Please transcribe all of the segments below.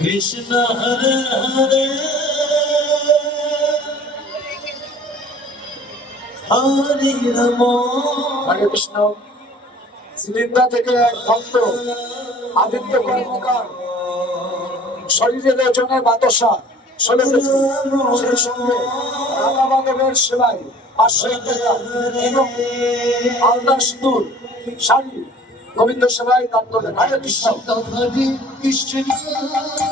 কৃষ্ণ হরে হরে হরে রাম হরে কৃষ্ণ। সিলিন্ডার থেকে এক ভক্ত আদিত্য কর্মকার শরীরের ওজনে বাতাসা চলে গেছে, সেই সঙ্গে রাধা মাধবের সেবায় 500 টাকা এবং আলদা সিঁদুর শাড়ি গোবিন্দ সেবায় দান করলেন। হরে কৃষ্ণ। হরে কৃষ্ণ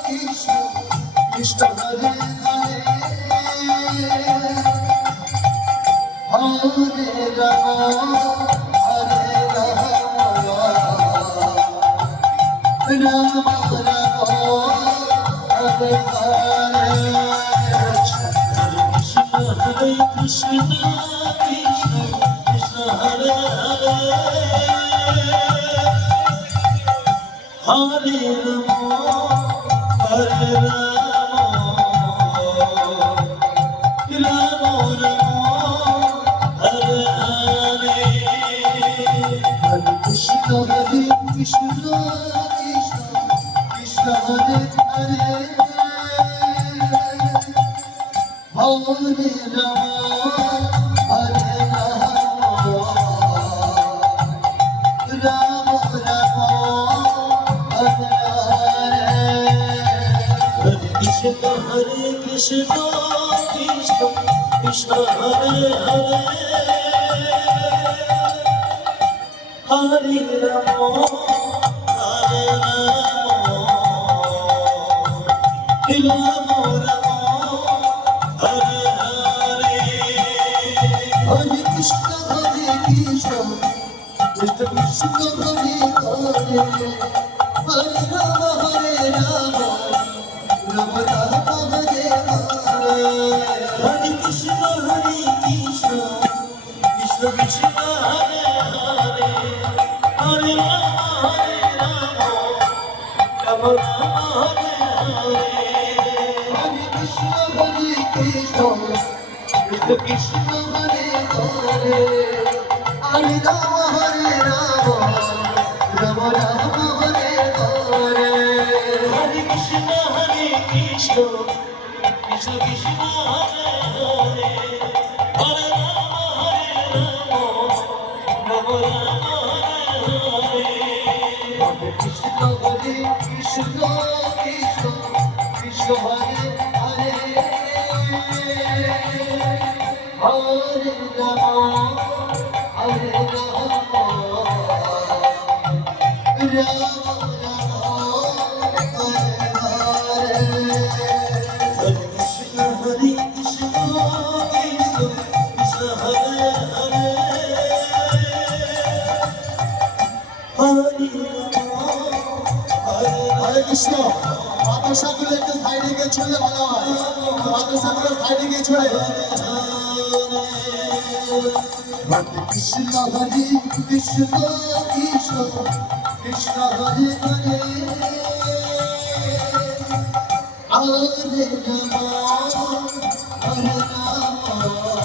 কৃষ্ণ কৃষ্ণ হরে হরে হরে রাম হরে রাম রাম রাম হরে হরে হরে কৃষ্ণ কৃষ্ণ কৃষ্ণ হরে হরে হরে রাম হরে রাম রাম রাম হরে হরে হরে কৃষ্ণ কৃষ্ণ কৃষ্ণ হরে হরে হরে রাম হরে রাম রাম রাম হরে কৃষ্ণ কৃষ্ণ কৃষ্ণ কৃষ্ণ হরে হরে হরে রাম হরে রাম রাম হরে হরে হরে কৃষ্ণ কৃষ্ণ কৃষ্ণ কৃষ্ণ হরে হরে হরে রাম রাম রাম হরে হরে হরে কৃষ্ণ কৃষ্ণ কৃষ্ণ কৃষ্ণ হরে হরে হরে রাম রাম রাম হরে হরে হরে কৃষ্ণ কৃষ্ণ কৃষ্ণ কৃষ্ণ হরে হরে হরে রাম রাম রাম হরে হরে হরে কৃষ্ণ কৃষ্ণ কৃষ্ণ কৃষ্ণ হরে হরে হরে রাম রাম রাম হরে হরে কৃষ্ণ কৃষ্ণ কৃষ্ণ কৃষ্ণ হরে হরে হরে রাম হরে রাম হরে কৃষ্ণ। বাতাসাগুলো একটু সাইডে গিয়ে ছুড়লে ভালো হয়, বাতাসাগুলো সাইডে গিয়ে ছুড়ে। হরে কৃষ্ণ কৃষ্ণ কৃষ্ণ কৃষ্ণ হরে হরে হরে রাম হরে রাম রাম রাম হরে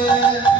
Hare